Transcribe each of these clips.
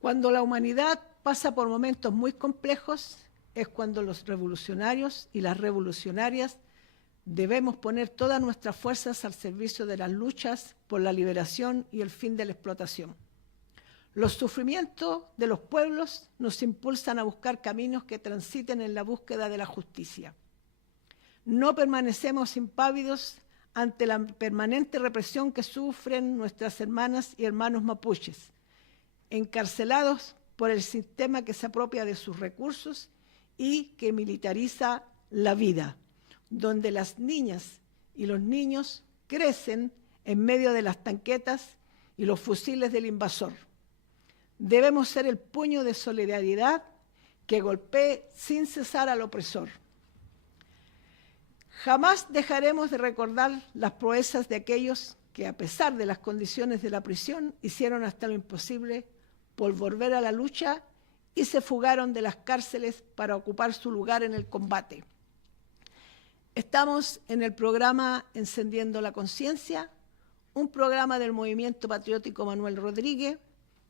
Cuando la humanidad pasa por momentos muy complejos, es cuando los revolucionarios y las revolucionarias debemos poner todas nuestras fuerzas al servicio de las luchas por la liberación y el fin de la explotación. Los sufrimientos de los pueblos nos impulsan a buscar caminos que transiten en la búsqueda de la justicia. No permanecemos impávidos ante la permanente represión que sufren nuestras hermanas y hermanos mapuches, encarcelados por el sistema que se apropia de sus recursos y que militariza la vida, donde las niñas y los niños crecen en medio de las tanquetas y los fusiles del invasor. Debemos ser el puño de solidaridad que golpee sin cesar al opresor. Jamás dejaremos de recordar las proezas de aquellos que, a pesar de las condiciones de la prisión, hicieron hasta lo imposible por volver a la lucha y se fugaron de las cárceles para ocupar su lugar en el combate. Estamos en el programa Encendiendo la Conciencia, un programa del Movimiento Patriótico Manuel Rodríguez,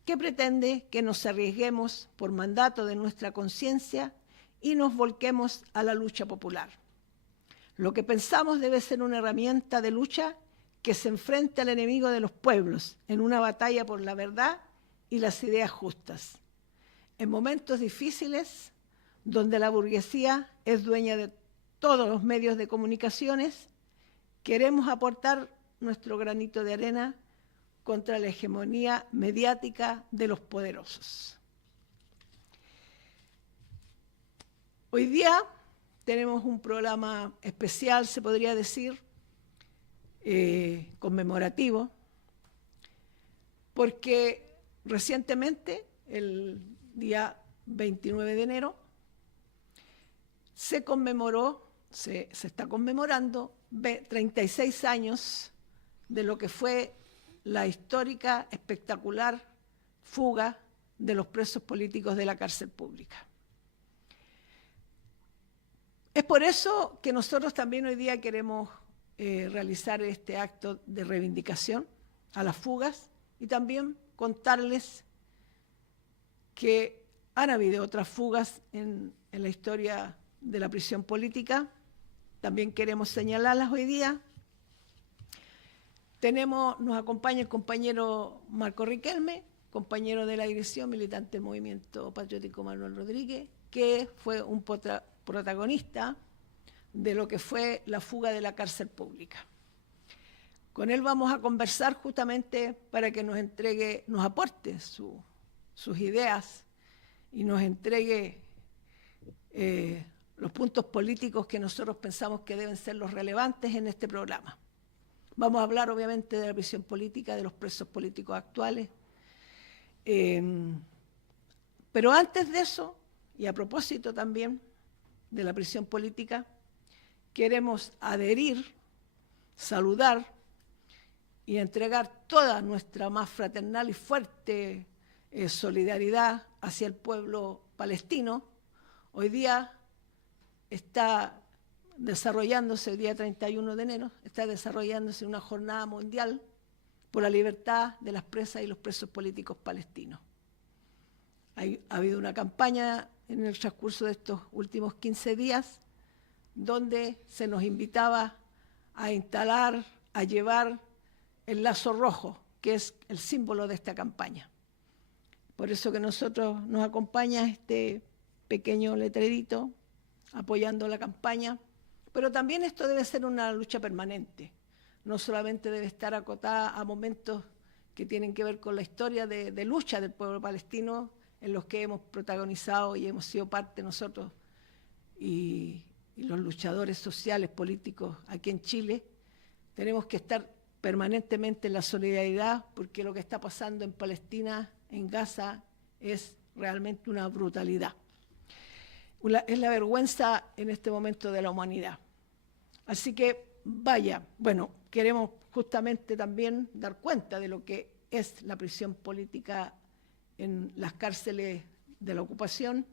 que pretende que nos arriesguemos por mandato de nuestra conciencia y nos volquemos a la lucha popular. Lo que pensamos debe ser una herramienta de lucha que se enfrente al enemigo de los pueblos en una batalla por la verdad y las ideas justas. En momentos difíciles, donde la burguesía es dueña de todos los medios de comunicaciones, queremos aportar nuestro granito de arena contra la hegemonía mediática de los poderosos. Hoy día tenemos un programa especial, se podría decir, conmemorativo, porque recientemente, el día 29 de enero, se está conmemorando 36 años de lo que fue la histórica, espectacular fuga de los presos políticos de la cárcel pública. Es por eso que nosotros también hoy día queremos realizar este acto de reivindicación a las fugas y también contarles que han habido otras fugas en la historia de la prisión política. También queremos señalarlas hoy día. Nos acompaña el compañero Marco Riquelme, compañero de la dirección, militante del Movimiento Patriótico Manuel Rodríguez, que fue un protagonista de lo que fue la fuga de la cárcel pública. Con él vamos a conversar justamente para que nos aporte sus ideas y nos entregue los puntos políticos que nosotros pensamos que deben ser los relevantes en este programa. Vamos a hablar obviamente de la prisión política, de los presos políticos actuales. Pero antes de eso, y a propósito también de la prisión política, queremos adherir, saludar y entregar toda nuestra más fraternal y fuerte solidaridad hacia el pueblo palestino. Hoy día está desarrollándose, el día 31 de enero, está desarrollándose una jornada mundial por la libertad de las presas y los presos políticos palestinos. Ha habido una campaña en el transcurso de estos últimos 15 días donde se nos invitaba a instalar, a llevar el lazo rojo, que es el símbolo de esta campaña. Por eso que nos acompaña este pequeño letrerito apoyando la campaña, pero también esto debe ser una lucha permanente, no solamente debe estar acotada a momentos que tienen que ver con la historia de lucha del pueblo palestino, en los que hemos protagonizado y hemos sido parte nosotros y los luchadores sociales, políticos aquí en Chile. Tenemos que estar permanentemente en la solidaridad, porque lo que está pasando en Palestina, en Gaza, es realmente una brutalidad. Es la vergüenza en este momento de la humanidad. Así que, queremos justamente también dar cuenta de lo que es la prisión política en las cárceles de la ocupación.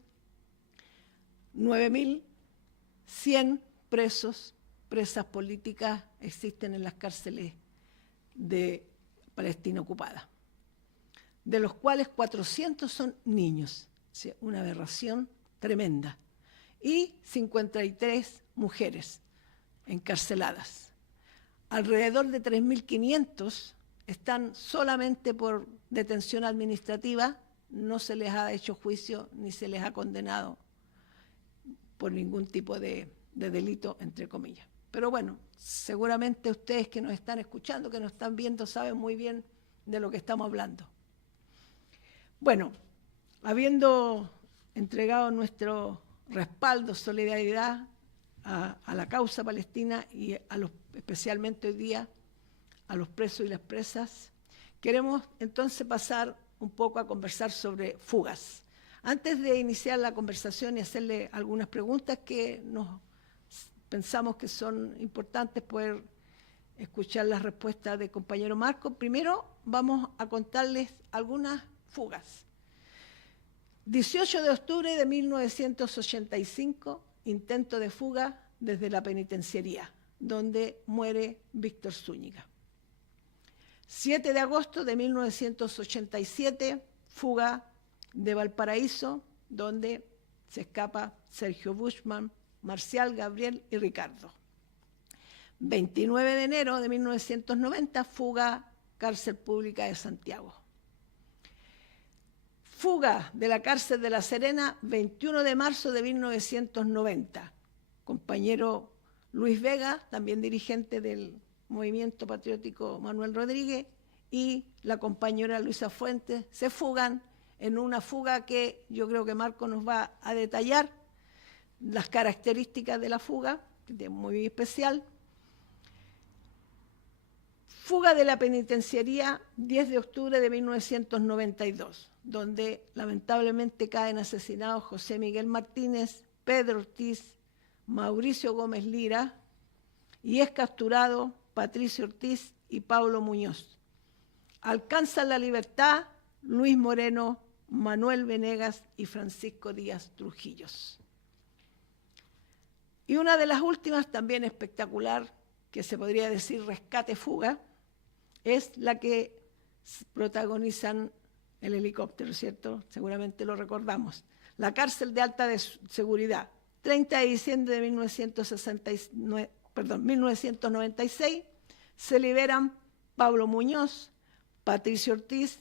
9.100 presas políticas existen en las cárceles de Palestina ocupada. de los cuales 400 son niños, o sea, una aberración tremenda, y 53 mujeres encarceladas. Alrededor de 3.500 están solamente por detención administrativa, no se les ha hecho juicio ni se les ha condenado por ningún tipo de delito, entre comillas. Pero bueno, seguramente ustedes que nos están escuchando, que nos están viendo, saben muy bien de lo que estamos hablando. Bueno, habiendo entregado nuestro respaldo, solidaridad a la causa palestina y especialmente hoy día a los presos y las presas, queremos entonces pasar un poco a conversar sobre fugas. Antes de iniciar la conversación y hacerle algunas preguntas que pensamos que son importantes poder escuchar las respuestas del compañero Marco, primero vamos a contarles algunas fugas. 18 de octubre de 1985, intento de fuga desde la penitenciaría, donde muere Víctor Zúñiga. 7 de agosto de 1987, fuga de Valparaíso, donde se escapa Sergio Bushman, Marcial, Gabriel y Ricardo. 29 de enero de 1990, fuga cárcel pública de Santiago. Fuga de la cárcel de La Serena, 21 de marzo de 1990. Compañero Luis Vega, también dirigente del Movimiento Patriótico Manuel Rodríguez, y la compañera Luisa Fuentes se fugan en una fuga que yo creo que Marco nos va a detallar las características de la fuga, que es muy especial. Fuga de la penitenciaría, 10 de octubre de 1992, donde lamentablemente caen asesinados José Miguel Martínez, Pedro Ortiz, Mauricio Gómez Lira, y es capturado Patricio Ortiz y Pablo Muñoz. Alcanzan la libertad Luis Moreno, Manuel Venegas y Francisco Díaz Trujillos. Y una de las últimas, también espectacular, que se podría decir rescate-fuga, es la que protagonizan el helicóptero, ¿cierto? Seguramente lo recordamos. La cárcel de alta seguridad, 30 de diciembre de 1996, se liberan Pablo Muñoz, Patricio Ortiz,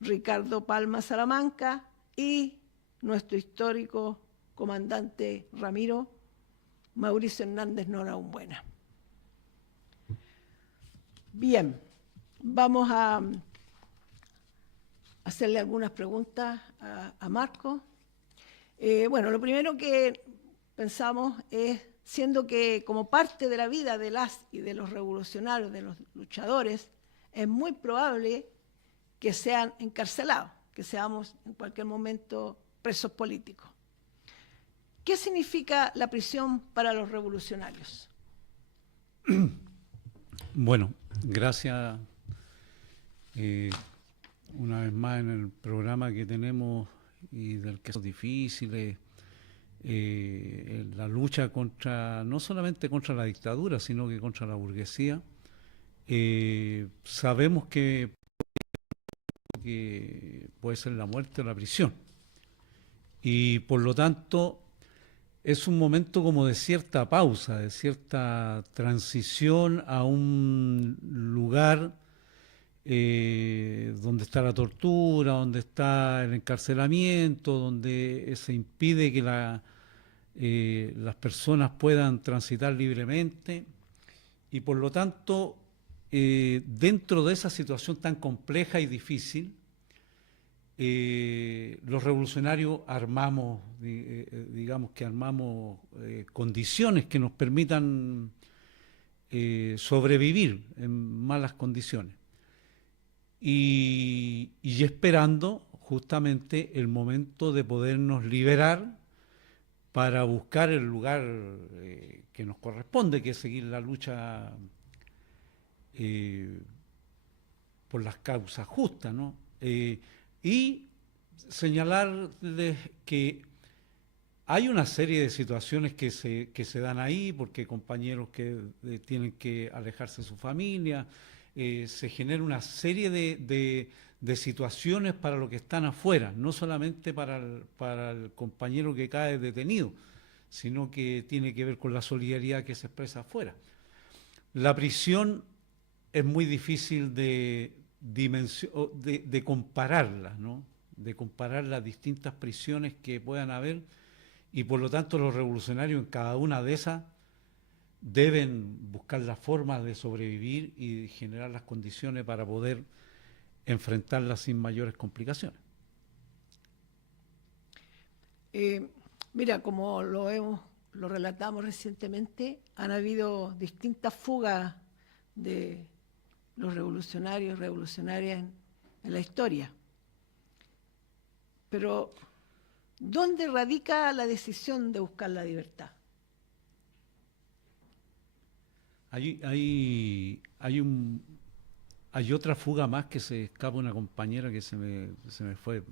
Ricardo Palma Salamanca y nuestro histórico comandante Ramiro, Mauricio Hernández Noraumbuena. Bien, vamos a hacerle algunas preguntas a Marco. Bueno, lo primero que pensamos es, siendo que como parte de la vida de las y de los revolucionarios, de los luchadores, es muy probable que sean encarcelados, que seamos en cualquier momento presos políticos. ¿Qué significa la prisión para los revolucionarios? Bueno, gracias una vez más en el programa que tenemos y del que son difíciles, la lucha contra, no solamente contra la dictadura, sino que contra la burguesía. Sabemos que puede ser la muerte o la prisión. Y por lo tanto es un momento como de cierta pausa, de cierta transición a un lugar donde está la tortura, donde está el encarcelamiento, donde se impide que las personas puedan transitar libremente. Y por lo tanto, dentro de esa situación tan compleja y difícil, los revolucionarios armamos, digamos que armamos condiciones que nos permitan sobrevivir en malas condiciones. Y esperando justamente el momento de podernos liberar para buscar el lugar que nos corresponde, que es seguir la lucha por las causas justas, ¿no? Y señalarles que hay una serie de situaciones que se dan ahí, porque compañeros que tienen que alejarse de su familia, se genera una serie de de situaciones para los que están afuera, no solamente para el compañero que cae detenido, sino que tiene que ver con la solidaridad que se expresa afuera. La prisión es muy difícil de compararla, ¿no? De comparar las distintas prisiones que puedan haber, y por lo tanto los revolucionarios en cada una de esas deben buscar las formas de sobrevivir y generar las condiciones para poder enfrentarlas sin mayores complicaciones. Mira, como lo relatamos recientemente, han habido distintas fugas de los revolucionarios, revolucionarias en la historia. Pero, ¿dónde radica la decisión de buscar la libertad? Hay otra fuga más que se escapa una compañera que se me fue,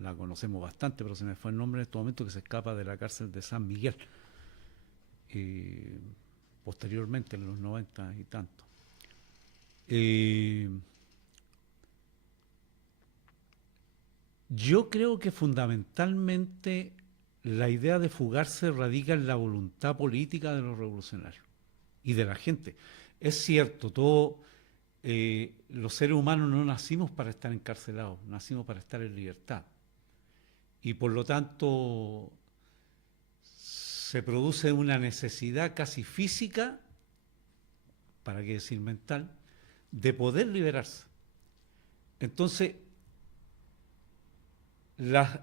la conocemos bastante, pero se me fue el nombre en este momento, que se escapa de la cárcel de San Miguel, posteriormente en los 90 y tanto. Yo creo que fundamentalmente la idea de fugarse radica en la voluntad política de los revolucionarios y de la gente. Es cierto, los seres humanos no nacimos para estar encarcelados, nacimos para estar en libertad. Y por lo tanto se produce una necesidad casi física, para qué decir mental, de poder liberarse. Entonces, la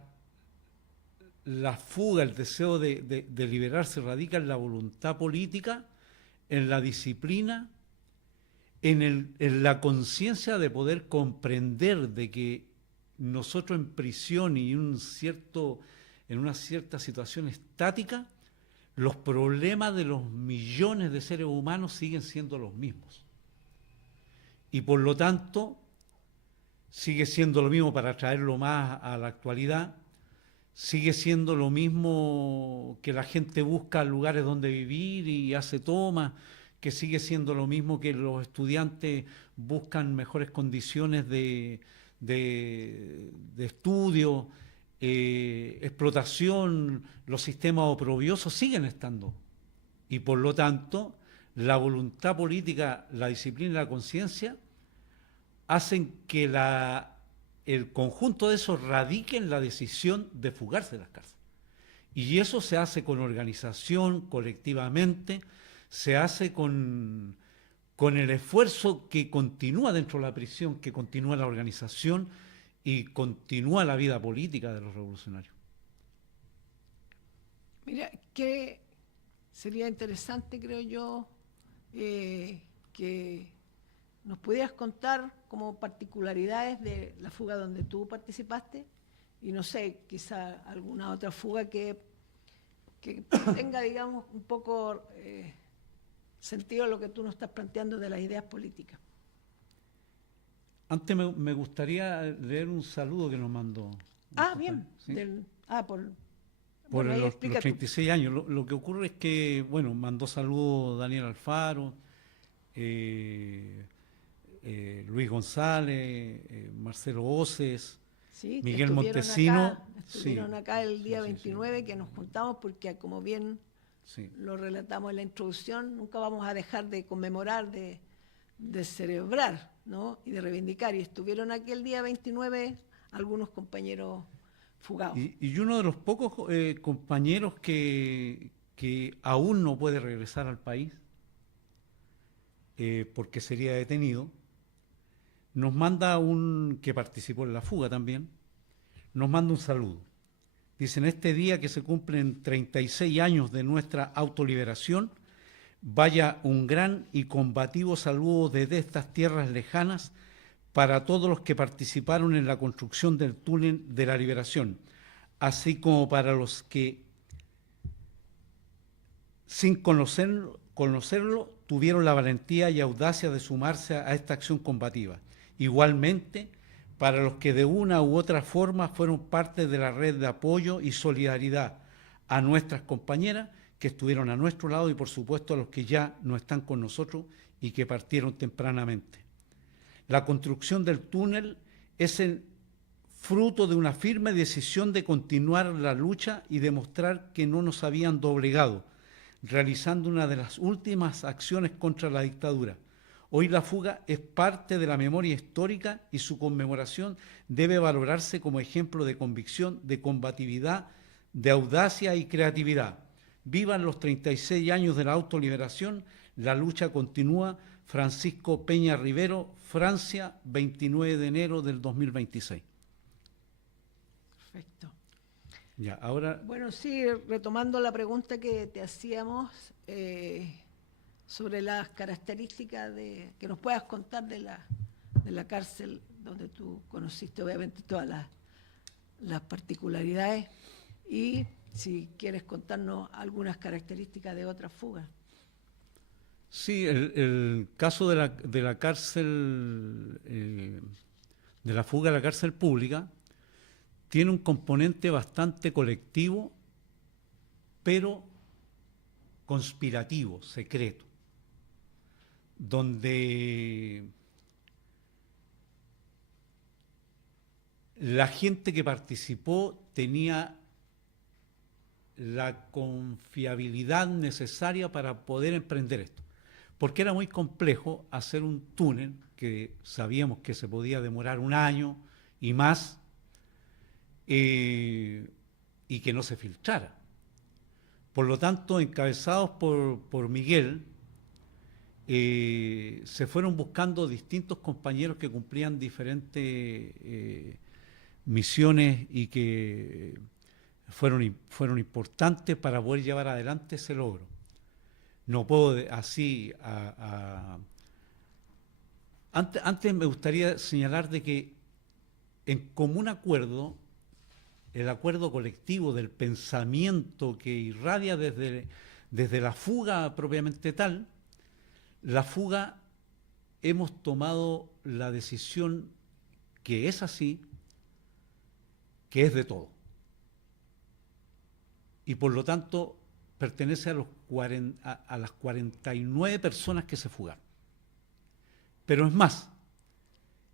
fuga, el deseo de liberarse radica en la voluntad política, en la disciplina, en la conciencia de poder comprender de que nosotros en prisión y en una cierta situación estática, los problemas de los millones de seres humanos siguen siendo los mismos. Y por lo tanto, sigue siendo lo mismo, para traerlo más a la actualidad, sigue siendo lo mismo que la gente busca lugares donde vivir y hace tomas, que sigue siendo lo mismo que los estudiantes buscan mejores condiciones de estudio, explotación, los sistemas oprobiosos siguen estando. Y por lo tanto, la voluntad política, la disciplina y la conciencia hacen que el conjunto de eso radique en la decisión de fugarse de las cárceles. Y eso se hace con organización, colectivamente, se hace con el esfuerzo que continúa dentro de la prisión, que continúa la organización y continúa la vida política de los revolucionarios. Mira, que sería interesante, creo yo, que nos pudieras contar como particularidades de la fuga donde tú participaste, y no sé, quizá alguna otra fuga que tenga, digamos, un poco sentido a lo que tú nos estás planteando de las ideas políticas. Antes me gustaría leer un saludo que nos mandó. Bien. ¿Sí? Por bueno, los 36 años. Lo que ocurre es que, bueno, mandó saludos Daniel Alfaro, Luis González, Marcelo Oces, sí, Miguel Montesino. Estuvieron acá el día 29, que nos juntamos porque, como bien lo relatamos en la introducción, nunca vamos a dejar de conmemorar, de celebrar, ¿no? Y de reivindicar. Y estuvieron aquí el día 29 algunos compañeros fugados. Y uno de los pocos compañeros que aún no puede regresar al país, porque sería detenido, nos manda que participó en la fuga también, nos manda un saludo. Dice: en este día que se cumplen 36 años de nuestra autoliberación, vaya un gran y combativo saludo desde estas tierras lejanas para todos los que participaron en la construcción del túnel de la liberación, así como para los que, sin conocerlo, tuvieron la valentía y audacia de sumarse a esta acción combativa. Igualmente, para los que de una u otra forma fueron parte de la red de apoyo y solidaridad a nuestras compañeras que estuvieron a nuestro lado, y por supuesto a los que ya no están con nosotros y que partieron tempranamente. La construcción del túnel es el fruto de una firme decisión de continuar la lucha y demostrar que no nos habían doblegado, realizando una de las últimas acciones contra la dictadura. Hoy la fuga es parte de la memoria histórica y su conmemoración debe valorarse como ejemplo de convicción, de combatividad, de audacia y creatividad. Vivan los 36 años de la autoliberación, la lucha continúa. Francisco Peña Rivero, Francia, 29 de enero del 2026. Perfecto. Ya, ahora, Bueno, sí, retomando la pregunta que te hacíamos sobre las características que nos puedas contar de la cárcel donde tú conociste obviamente todas las particularidades y si quieres contarnos algunas características de otras fugas. sí, el caso de la cárcel, de la fuga a la cárcel pública, tiene un componente bastante colectivo, pero conspirativo, secreto, donde la gente que participó tenía la confiabilidad necesaria para poder emprender esto, porque era muy complejo hacer un túnel que sabíamos que se podía demorar un año y más, y que no se filtrara. Por lo tanto, encabezados por Miguel, se fueron buscando distintos compañeros que cumplían diferentes misiones y que fueron importantes para poder llevar adelante ese logro. No puedo así... Antes me gustaría señalar de que en común acuerdo, el acuerdo colectivo del pensamiento que irradia desde la fuga propiamente tal, la fuga hemos tomado la decisión que es así, que es de todo. Y por lo tanto pertenece a las 49 personas que se fugaron. Pero es más,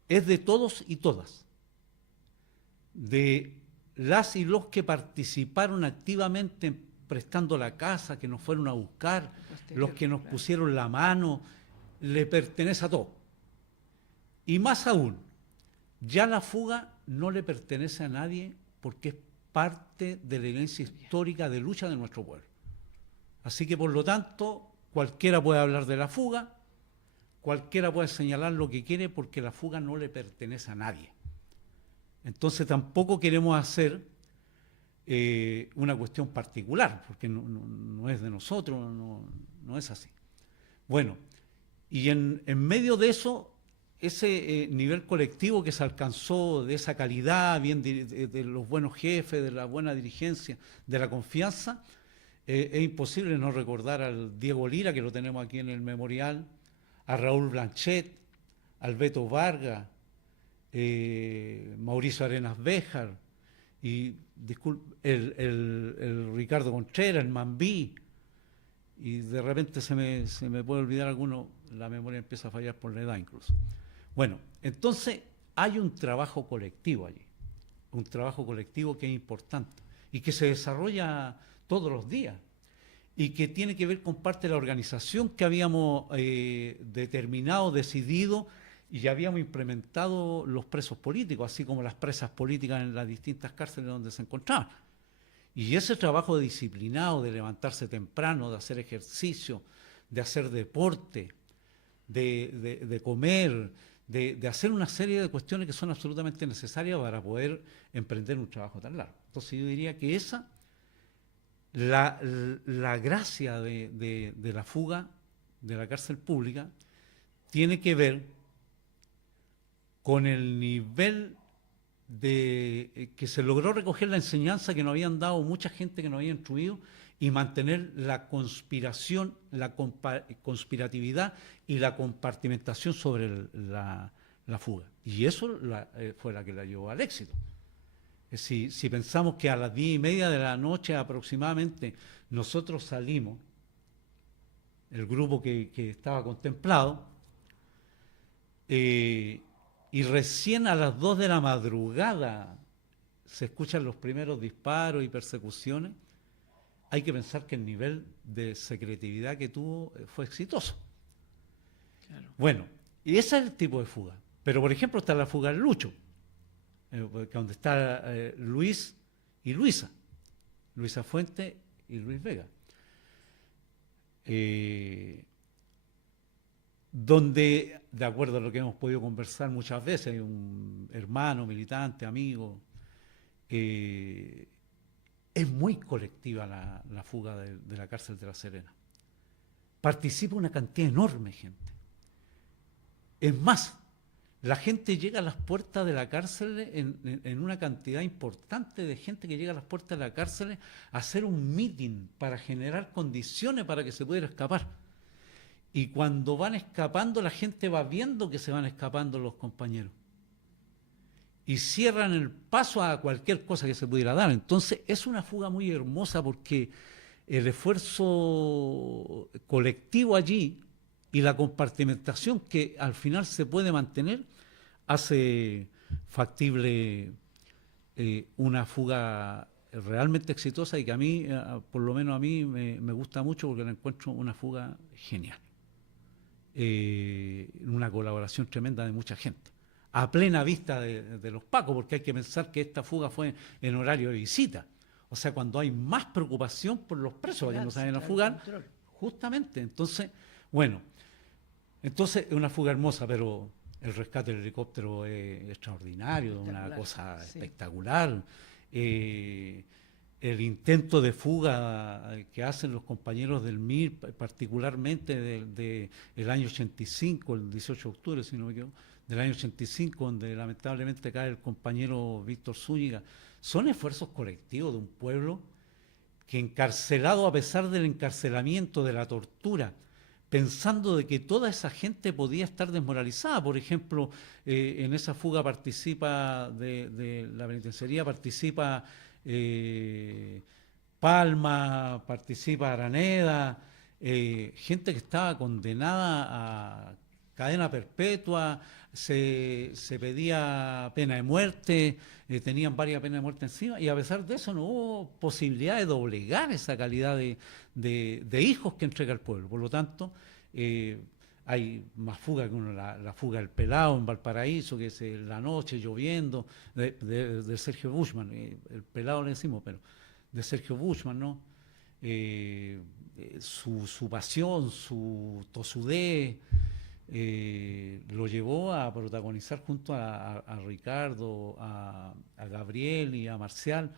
es de todos y todas. De las y los que participaron activamente prestando la casa, que nos fueron a buscar, los que nos pusieron la mano, le pertenece a todos. Y más aún, ya la fuga no le pertenece a nadie porque es parte de la herencia histórica de lucha de nuestro pueblo. Así que por lo tanto, cualquiera puede hablar de la fuga, cualquiera puede señalar lo que quiere porque la fuga no le pertenece a nadie. Entonces tampoco queremos hacer una cuestión particular, porque no es de nosotros, no es así. Bueno, y en medio de eso, ese nivel colectivo que se alcanzó, de esa calidad, bien de los buenos jefes, de la buena dirigencia, de la confianza, es imposible no recordar al Diego Lira, que lo tenemos aquí en el memorial, a Raúl Blanchet, al Beto Vargas, Mauricio Arenas Béjar, y el Ricardo Contreras, el Mambí, y de repente se me puede olvidar alguno, la memoria empieza a fallar por la edad incluso. Bueno, entonces hay un trabajo colectivo allí, un trabajo colectivo que es importante y que se desarrolla todos los días y que tiene que ver con parte de la organización que habíamos determinado, decidido y ya habíamos implementado los presos políticos, así como las presas políticas en las distintas cárceles donde se encontraban. Y ese trabajo disciplinado de levantarse temprano, de hacer ejercicio, de hacer deporte, de comer, de hacer una serie de cuestiones que son absolutamente necesarias para poder emprender un trabajo tan largo. Entonces yo diría que esa, la gracia de la fuga de la cárcel pública tiene que ver con el nivel que se logró recoger la enseñanza que nos habían dado mucha gente que nos había instruido y mantener la conspiración, la conspiratividad y la compartimentación sobre la fuga. Y eso fue la que la llevó al éxito. Si pensamos que a las 10:30 de la noche aproximadamente nosotros salimos, el grupo que estaba contemplado, y recién a las 2 de la madrugada se escuchan los primeros disparos y persecuciones, hay que pensar que el nivel de secretividad que tuvo fue exitoso. Claro. Bueno, y ese es el tipo de fuga. Pero, por ejemplo, está la fuga del Lucho, donde está Luis y Luisa, Luisa Fuente y Luis Vega. Donde, de acuerdo a lo que hemos podido conversar muchas veces, hay un hermano, militante, amigo, es muy colectiva la fuga de la cárcel de La Serena. Participa una cantidad enorme de gente. Es más, la gente llega a las puertas de la cárcel en una cantidad importante de gente que llega a las puertas de la cárcel a hacer un meeting para generar condiciones para que se pudiera escapar. Y cuando van escapando, la gente va viendo que se van escapando los compañeros. Y cierran el paso a cualquier cosa que se pudiera dar. Entonces, es una fuga muy hermosa porque el esfuerzo colectivo allí y la compartimentación que al final se puede mantener hace factible una fuga realmente exitosa y que a mí, por lo menos a mí, me gusta mucho porque la encuentro una fuga genial. Una colaboración tremenda de mucha gente, a plena vista de los pacos, porque hay que pensar que esta fuga fue en horario de visita. O sea, cuando hay más preocupación por los presos, para que no se vayan a fugar, justamente. Entonces, bueno, entonces es una fuga hermosa, pero el rescate del helicóptero es extraordinario, una cosa espectacular. El intento de fuga que hacen los compañeros del MIR, particularmente del año 85, el 18 de octubre, si no me equivoco, del año 85, donde lamentablemente cae el compañero Víctor Zúñiga, son esfuerzos colectivos de un pueblo que, encarcelado a pesar del encarcelamiento, de la tortura, pensando de que toda esa gente podía estar desmoralizada. Por ejemplo, en esa fuga participa, de la penitenciaría participa Palma, participa Araneda, gente que estaba condenada a cadena perpetua, se pedía pena de muerte, tenían varias penas de muerte encima, y a pesar de eso no hubo posibilidad de doblegar esa calidad de hijos que entrega el pueblo. Por lo tanto, hay más fuga que uno, la fuga del Pelao en Valparaíso, que es la noche lloviendo, de Sergio Buschmann, el Pelao le decimos, pero de Sergio Buschmann, ¿no? Su pasión, su tosudez, lo llevó a protagonizar junto a Ricardo, a Gabriel y a Marcial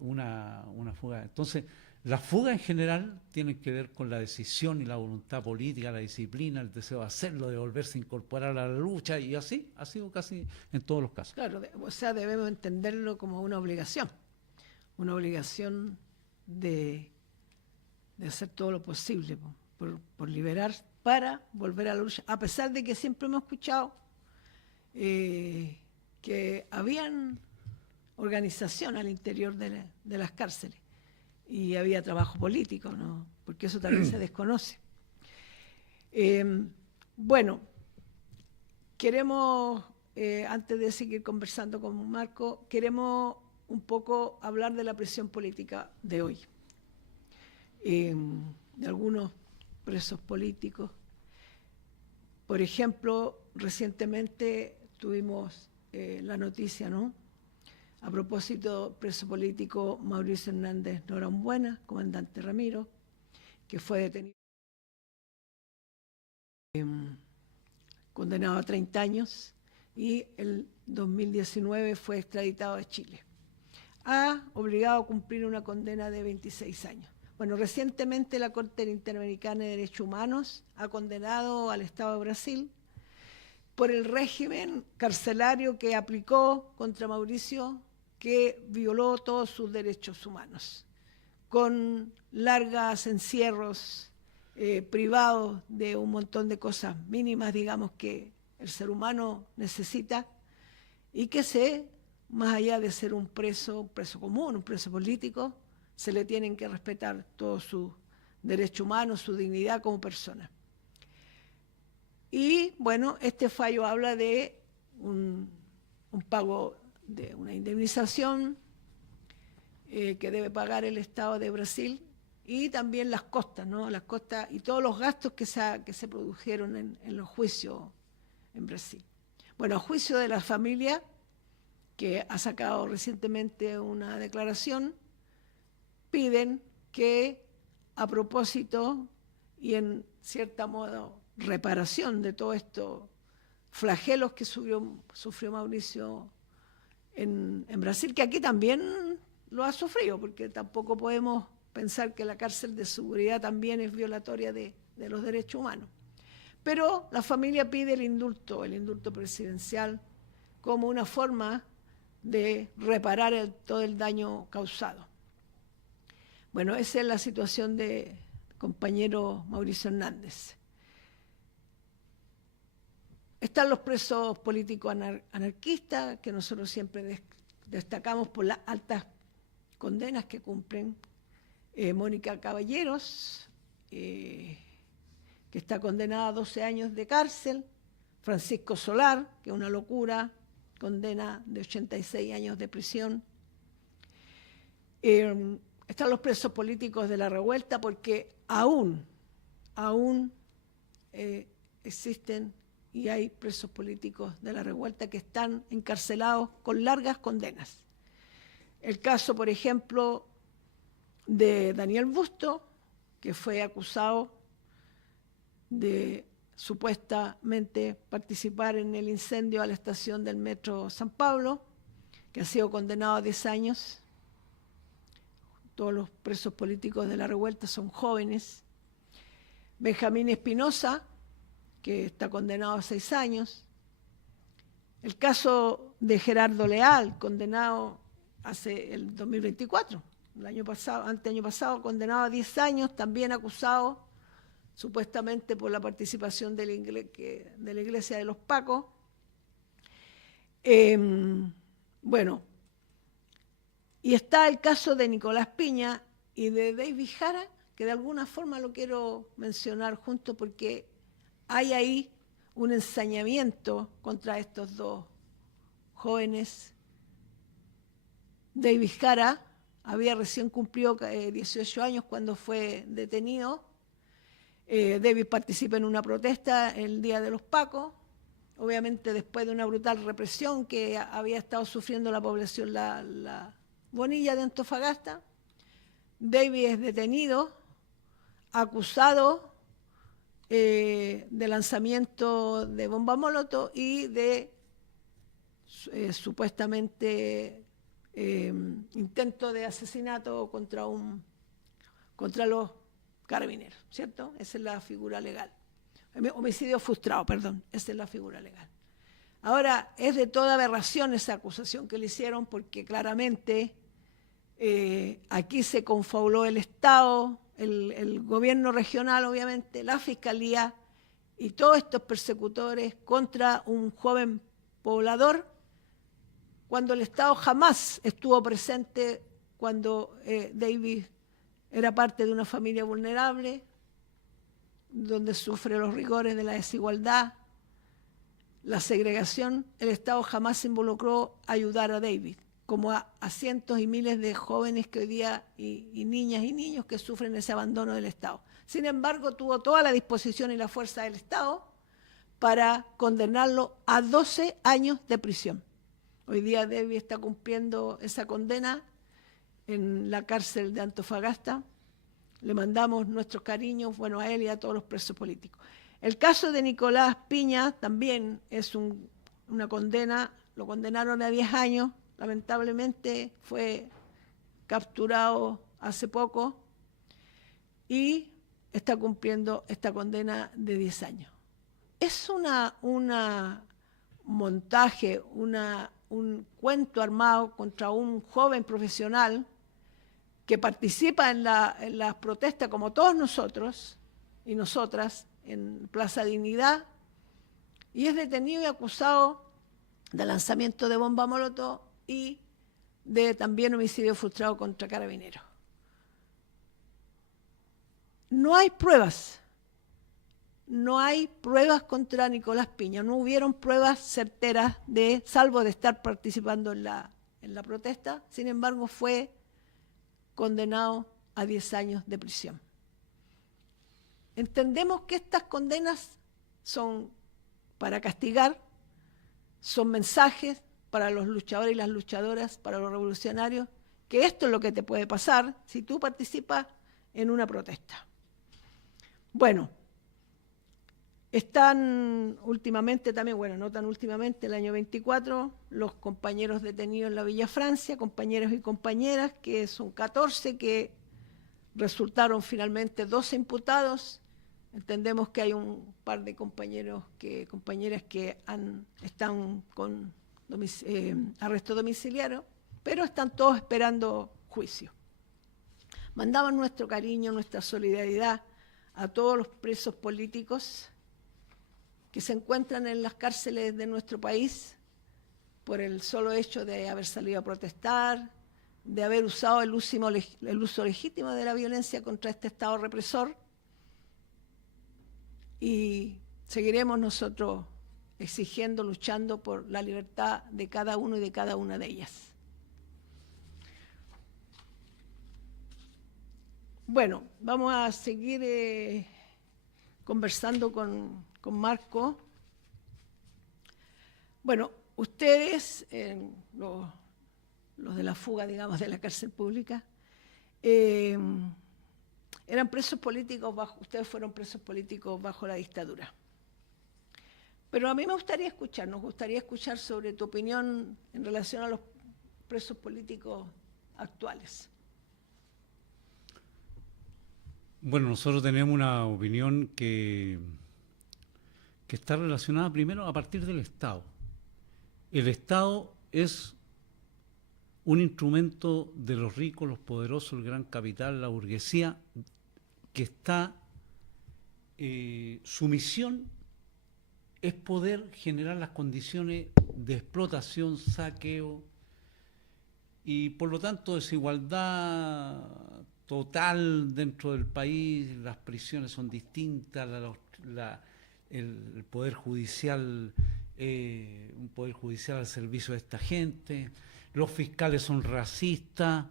una fuga. Entonces, las fugas en general tienen que ver con la decisión y la voluntad política, la disciplina, el deseo de hacerlo, de volverse a incorporar a la lucha, y así ha sido casi en todos los casos. Claro, o sea, debemos entenderlo como una obligación de hacer todo lo posible por liberar, para volver a la lucha, a pesar de que siempre hemos escuchado que habían organización al interior de las cárceles y había trabajo político, ¿no? Porque eso también se desconoce. Bueno, queremos, antes de seguir conversando con Marco, queremos un poco hablar de la presión política de hoy, de algunos presos políticos. Por ejemplo, recientemente tuvimos la noticia, ¿no?, a propósito, preso político Mauricio Hernández Norambuena, comandante Ramiro, que fue detenido, condenado a 30 años, y el 2019 fue extraditado a Chile. Ha obligado a cumplir una condena de 26 años. Bueno, recientemente la Corte Interamericana de Derechos Humanos ha condenado al Estado de Brasil por el régimen carcelario que aplicó contra Mauricio, que violó todos sus derechos humanos, con largos encierros, privados de un montón de cosas mínimas, digamos, que el ser humano necesita, y que más allá de ser un preso común, un preso político, se le tienen que respetar todos sus derechos humanos, su dignidad como persona. Y bueno, este fallo habla de un pago de una indemnización que debe pagar el Estado de Brasil, y también las costas, ¿no? Las costas y todos los gastos que se produjeron en los juicios en Brasil. Bueno, a juicio de la familia, que ha sacado recientemente una declaración, piden que, a propósito y en cierto modo reparación de todos estos flagelos que sufrió Mauricio en Brasil, que aquí también lo ha sufrido, porque tampoco podemos pensar que la cárcel de seguridad también es violatoria de los derechos humanos. Pero la familia pide el indulto presidencial, como una forma de reparar todo el daño causado. Bueno, esa es la situación de compañero Mauricio Hernández. Están los presos políticos anarquistas, que nosotros siempre destacamos por las altas condenas que cumplen. Mónica Caballeros, que está condenada a 12 años de cárcel. Francisco Solar, que es una locura, condena de 86 años de prisión. Están los presos políticos de la revuelta, porque aún existen y hay presos políticos de la revuelta que están encarcelados con largas condenas. El caso, por ejemplo, de Daniel Busto, que fue acusado de supuestamente participar en el incendio a la estación del metro San Pablo, que ha sido condenado a 10 años. Todos los presos políticos de la revuelta son jóvenes. Benjamín Espinosa, que está condenado a 6 años. El caso de Gerardo Leal, condenado hace el 2024, el año pasado, anteaño pasado, condenado a 10 años, también acusado supuestamente por la participación de la Iglesia de los Pacos. Bueno, y está el caso de Nicolás Piña y de David Jara, que de alguna forma lo quiero mencionar junto, porque hay ahí un ensañamiento contra estos dos jóvenes. David Jara había recién cumplido 18 años cuando fue detenido. David participa en una protesta el Día de los Pacos, obviamente después de una brutal represión que había estado sufriendo la población, la Bonilla de Antofagasta. David es detenido, acusado de lanzamiento de bomba molotov y de supuestamente intento de asesinato contra los carabineros, ¿cierto? Esa es la figura legal. Homicidio frustrado, perdón, esa es la figura legal. Ahora, es de toda aberración esa acusación que le hicieron, porque claramente aquí se confabuló el Estado, el gobierno regional, obviamente, la Fiscalía y todos estos persecutores contra un joven poblador, cuando el Estado jamás estuvo presente, cuando David era parte de una familia vulnerable, donde sufre los rigores de la desigualdad, la segregación. El Estado jamás se involucró a ayudar a David, como a cientos y miles de jóvenes que hoy día, y niñas y niños que sufren ese abandono del Estado. Sin embargo, tuvo toda la disposición y la fuerza del Estado para condenarlo a 12 años de prisión. Hoy día David está cumpliendo esa condena en la cárcel de Antofagasta. Le mandamos nuestros cariños, bueno, a él y a todos los presos políticos. El caso de Nicolás Piña también es una condena, lo condenaron a 10 años, lamentablemente fue capturado hace poco y está cumpliendo esta condena de 10 años. Es un montaje, un cuento armado contra un joven profesional que participa en las protestas como todos nosotros y nosotras en Plaza Dignidad, y es detenido y acusado de lanzamiento de bomba molotov y de también homicidio frustrado contra carabineros. No hay pruebas no hay pruebas contra Nicolás Piña, no hubieron pruebas certeras, salvo de estar participando en la protesta. Sin embargo, fue condenado a 10 años de prisión. Entendemos que estas condenas son para castigar, son mensajes para los luchadores y las luchadoras, para los revolucionarios, que esto es lo que te puede pasar si tú participas en una protesta. Bueno, están últimamente también, bueno, no tan últimamente, el año 24, los compañeros detenidos en la Villa Francia, compañeros y compañeras, que son 14, que resultaron finalmente 12 imputados. Entendemos que hay un par de compañeras que están con arresto domiciliario, pero están todos esperando juicio. Mandamos nuestro cariño, nuestra solidaridad a todos los presos políticos que se encuentran en las cárceles de nuestro país por el solo hecho de haber salido a protestar, de haber usado el uso legítimo de la violencia contra este Estado represor. Y seguiremos nosotros exigiendo, luchando por la libertad de cada uno y de cada una de ellas. Bueno, vamos a seguir conversando con Marco. Bueno, ustedes, los de la fuga, digamos, de la cárcel pública, eran presos políticos ustedes fueron presos políticos bajo la dictadura. Pero a mí nos gustaría escuchar sobre tu opinión en relación a los presos políticos actuales. Bueno, nosotros tenemos una opinión que está relacionada primero a partir del Estado. El Estado es un instrumento de los ricos, los poderosos, el gran capital, la burguesía, que está, su misión es poder generar las condiciones de explotación, saqueo y por lo tanto desigualdad total dentro del país. Las prisiones son distintas, el poder judicial, un poder judicial al servicio de esta gente, los fiscales son racistas,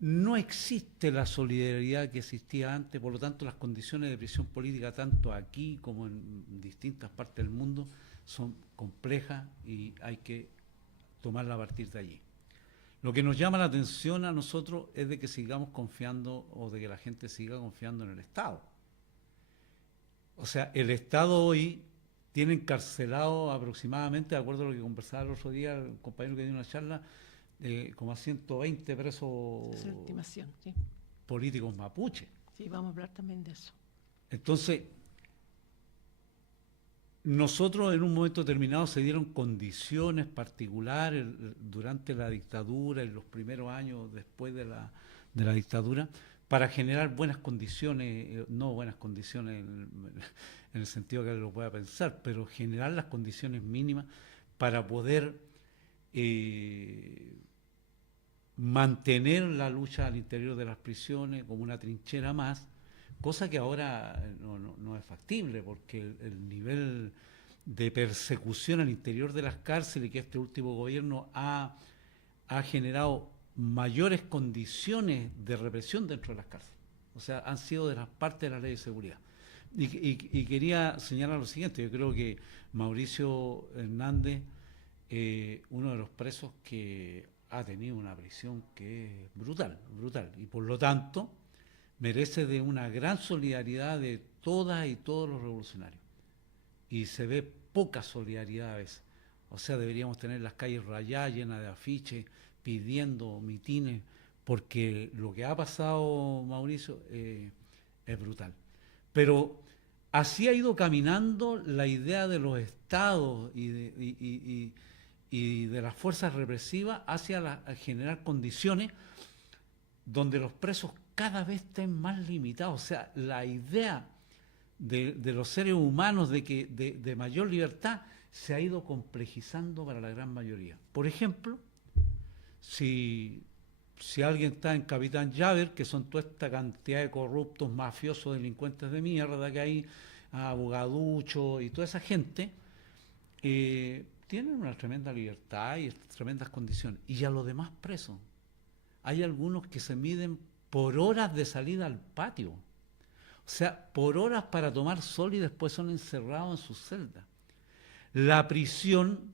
no existe la solidaridad que existía antes, por lo tanto las condiciones de prisión política, tanto aquí como en distintas partes del mundo, son complejas y hay que tomarla a partir de allí. Lo que nos llama la atención a nosotros es de que sigamos confiando o de que la gente siga confiando en el Estado. O sea, el Estado hoy tiene encarcelado aproximadamente, de acuerdo a lo que conversaba el otro día, el compañero que dio una charla, como a 120 presos estimación, sí, políticos mapuches. Sí, vamos a hablar también de eso. Entonces, nosotros en un momento determinado se dieron condiciones particulares durante la dictadura, en los primeros años después de la dictadura, para generar buenas condiciones, no buenas condiciones en el sentido que lo pueda pensar, pero generar las condiciones mínimas para poder mantener la lucha al interior de las prisiones como una trinchera más, cosa que ahora no es factible, porque el nivel de persecución al interior de las cárceles que este último gobierno ha generado mayores condiciones de represión dentro de las cárceles. O sea, han sido de las partes de la ley de seguridad. Y quería señalar lo siguiente: yo creo que Mauricio Hernández, uno de los presos que ha tenido una prisión que es brutal, y por lo tanto merece de una gran solidaridad de todas y todos los revolucionarios. Y se ve poca solidaridad a veces. O sea, deberíamos tener las calles rayadas, llenas de afiches, pidiendo mitines, porque lo que ha pasado, Mauricio, es brutal. Pero así ha ido caminando la idea de los estados y de las fuerzas represivas hacia generar condiciones donde los presos cada vez estén más limitados. O sea, la idea de los seres humanos de mayor libertad se ha ido complejizando para la gran mayoría. Por ejemplo, si si alguien está en Capitán Llaver, que son toda esta cantidad de corruptos, mafiosos, delincuentes de mierda que hay, abogaduchos y toda esa gente, tienen una tremenda libertad y tremendas condiciones. Y a los demás presos, hay algunos que se miden por horas de salida al patio. O sea, por horas para tomar sol y después son encerrados en sus celdas. La prisión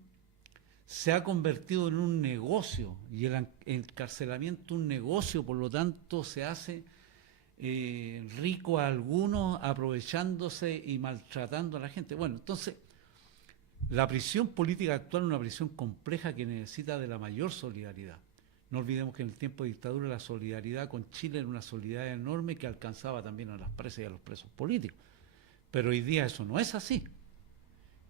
se ha convertido en un negocio y el encarcelamiento un negocio, por lo tanto se hace rico a algunos aprovechándose y maltratando a la gente. Bueno, entonces, la prisión política actual es una prisión compleja que necesita de la mayor solidaridad. No olvidemos que en el tiempo de dictadura la solidaridad con Chile era una solidaridad enorme que alcanzaba también a las presas y a los presos políticos. Pero hoy día eso no es así.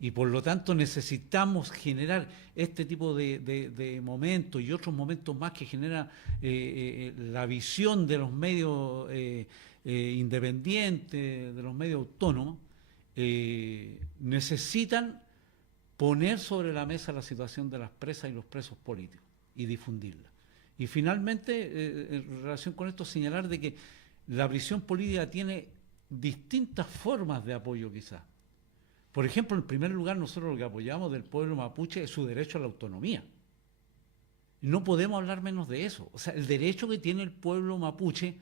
Y por lo tanto necesitamos generar este tipo de momentos y otros momentos más que genera la visión de los medios independientes, de los medios autónomos, necesitan poner sobre la mesa la situación de las presas y los presos políticos y difundirla. Y finalmente, en relación con esto, señalar de que la prisión política tiene distintas formas de apoyo quizás. Por ejemplo, en primer lugar, nosotros lo que apoyamos del pueblo mapuche es su derecho a la autonomía. No podemos hablar menos de eso. O sea, el derecho que tiene el pueblo mapuche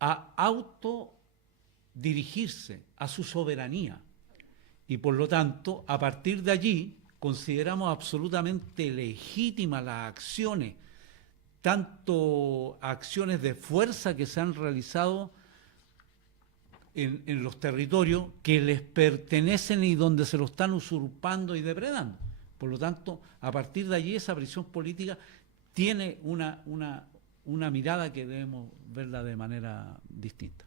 a autodirigirse, a su soberanía. Y por lo tanto, a partir de allí, consideramos absolutamente legítimas las acciones, tanto acciones de fuerza que se han realizado en los territorios que les pertenecen y donde se lo están usurpando y depredando. Por lo tanto, a partir de allí esa prisión política tiene una mirada que debemos verla de manera distinta.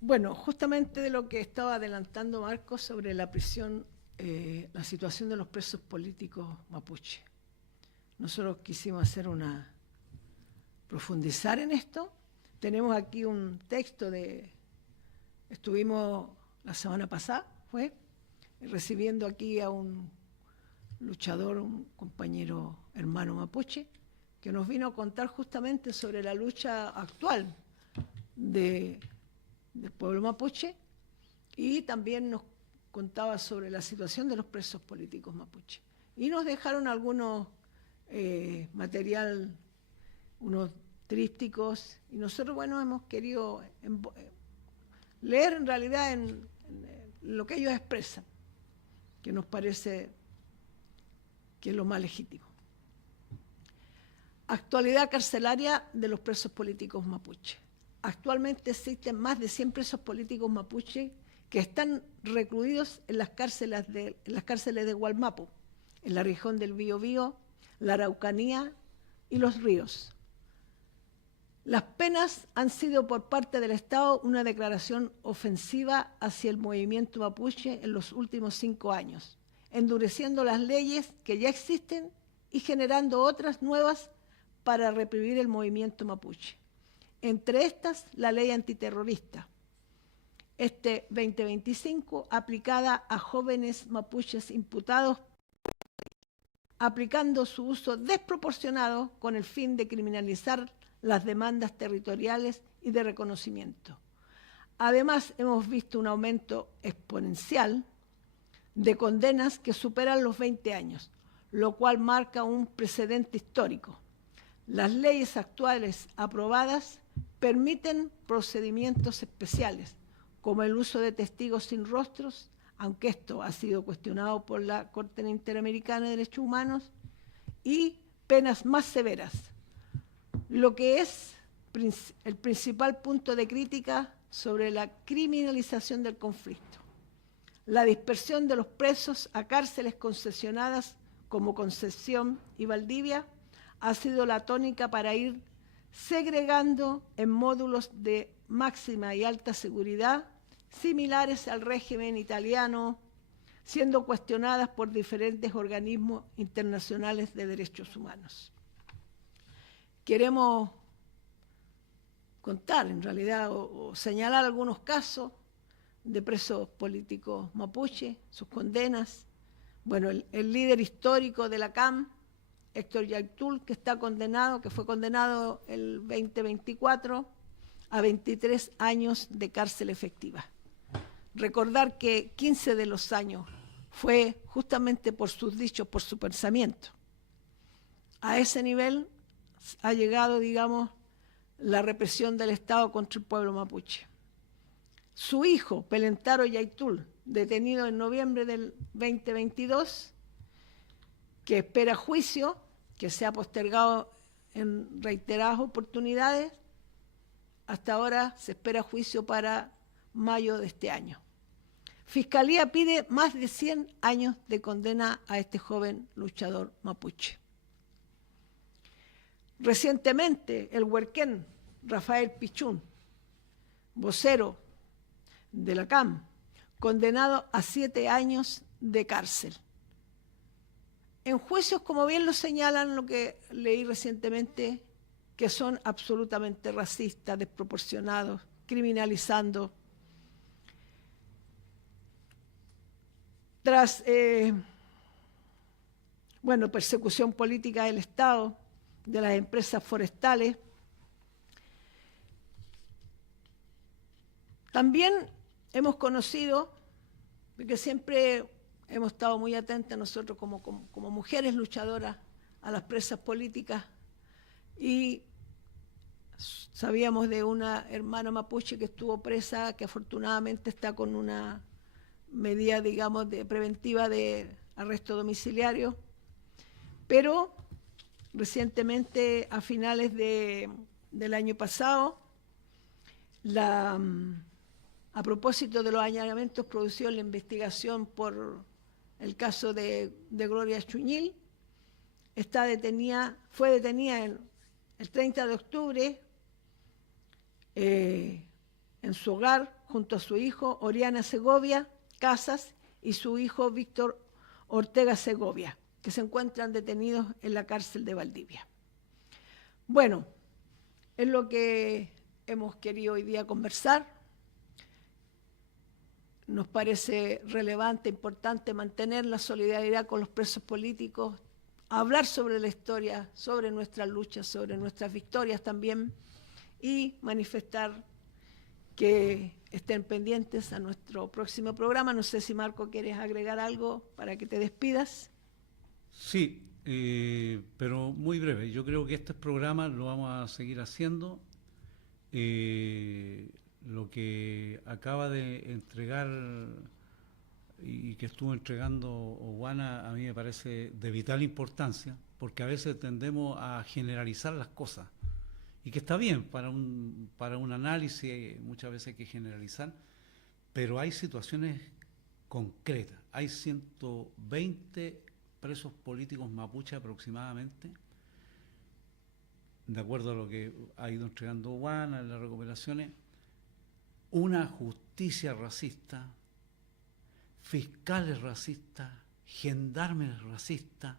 Bueno, justamente de lo que estaba adelantando Marcos sobre la prisión, la situación de los presos políticos mapuche. Nosotros quisimos profundizar en esto. Tenemos aquí un texto estuvimos la semana pasada, recibiendo aquí a un luchador, un compañero hermano mapuche, que nos vino a contar justamente sobre la lucha actual del pueblo mapuche y también nos contaba sobre la situación de los presos políticos mapuche. Y nos dejaron algunos material, unos trípticos, y nosotros, bueno, hemos querido leer en realidad en lo que ellos expresan, que nos parece que es lo más legítimo. Actualidad carcelaria de los presos políticos mapuche. Actualmente existen más de 100 presos políticos mapuche que están recluidos en las cárceles de Gualmapu, en la región del Biobío, la Araucanía y los ríos. Las penas han sido por parte del Estado una declaración ofensiva hacia el movimiento mapuche en los últimos 5 años, endureciendo las leyes que ya existen y generando otras nuevas para reprimir el movimiento mapuche. Entre estas, la ley antiterrorista, 2025, aplicada a jóvenes mapuches imputados, aplicando su uso desproporcionado con el fin de criminalizar las demandas territoriales y de reconocimiento. Además, hemos visto un aumento exponencial de condenas que superan los 20 años, lo cual marca un precedente histórico. Las leyes actuales aprobadas permiten procedimientos especiales, como el uso de testigos sin rostros, aunque esto ha sido cuestionado por la Corte Interamericana de Derechos Humanos, y penas más severas, lo que es el principal punto de crítica sobre la criminalización del conflicto. La dispersión de los presos a cárceles concesionadas como Concepción y Valdivia ha sido la tónica para ir segregando en módulos de máxima y alta seguridad similares al régimen italiano, siendo cuestionadas por diferentes organismos internacionales de derechos humanos. Queremos contar, en realidad, o señalar algunos casos de presos políticos mapuche, sus condenas. Bueno, el líder histórico de la CAM, Héctor Yaitul, que fue condenado el 2024 a 23 años de cárcel efectiva. Recordar que 15 de los años fue justamente por sus dichos, por su pensamiento. A ese nivel ha llegado, digamos, la represión del Estado contra el pueblo mapuche. Su hijo, Pelentaro Yaitul, detenido en noviembre del 2022, que espera juicio, que se ha postergado en reiteradas oportunidades, hasta ahora se espera juicio para mayo de este año. Fiscalía pide más de 100 años de condena a este joven luchador mapuche. Recientemente, el huerquén Rafael Pichún, vocero de la CAM, condenado a 7 años de cárcel. En juicios, como bien lo señalan, lo que leí recientemente, que son absolutamente racistas, desproporcionados, criminalizando. Tras, persecución política del Estado, de las empresas forestales. También hemos conocido, porque siempre hemos estado muy atentas nosotros como mujeres luchadoras a las presas políticas, y sabíamos de una hermana mapuche que estuvo presa, que afortunadamente está con una medida, digamos, preventiva de arresto domiciliario, pero recientemente, a finales del año pasado, a propósito de los allanamientos producidos en la investigación por el caso de Gloria Chuñil, fue detenida el 30 de octubre en su hogar junto a su hijo Oriana Segovia Casas y su hijo Víctor Ortega Segovia, que se encuentran detenidos en la cárcel de Valdivia. Bueno, es lo que hemos querido hoy día conversar. Nos parece relevante, importante mantener la solidaridad con los presos políticos, hablar sobre la historia, sobre nuestras luchas, sobre nuestras victorias también, y manifestar que estén pendientes a nuestro próximo programa. No sé si, Marco, quieres agregar algo para que te despidas. Sí, pero muy breve. Yo creo que este programa lo vamos a seguir haciendo. Lo que acaba de entregar y que estuvo entregando Oguana a mí me parece de vital importancia, porque a veces tendemos a generalizar las cosas, y que está bien para un análisis, muchas veces hay que generalizar, pero hay situaciones concretas. Hay 120 presos políticos mapuche aproximadamente, de acuerdo a lo que ha ido entregando Oguana en las recuperaciones. Una justicia racista, fiscales racistas, gendarmes racistas,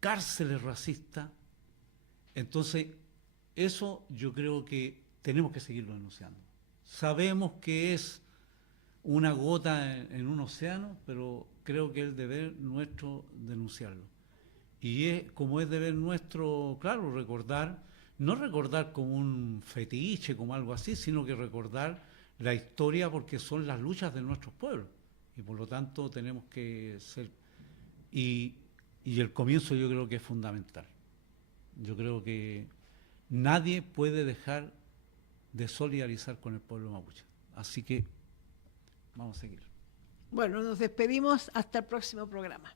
cárceles racistas. Entonces, eso yo creo que tenemos que seguirlo denunciando. Sabemos que es una gota en un océano, pero creo que es el deber nuestro denunciarlo. Y como es deber nuestro, claro, recordar, no recordar como un fetiche, como algo así, sino que recordar la historia, porque son las luchas de nuestros pueblos. Y por lo tanto tenemos que ser... Y el comienzo yo creo que es fundamental. Yo creo que nadie puede dejar de solidarizar con el pueblo mapuche. Así que vamos a seguir. Bueno, nos despedimos hasta el próximo programa.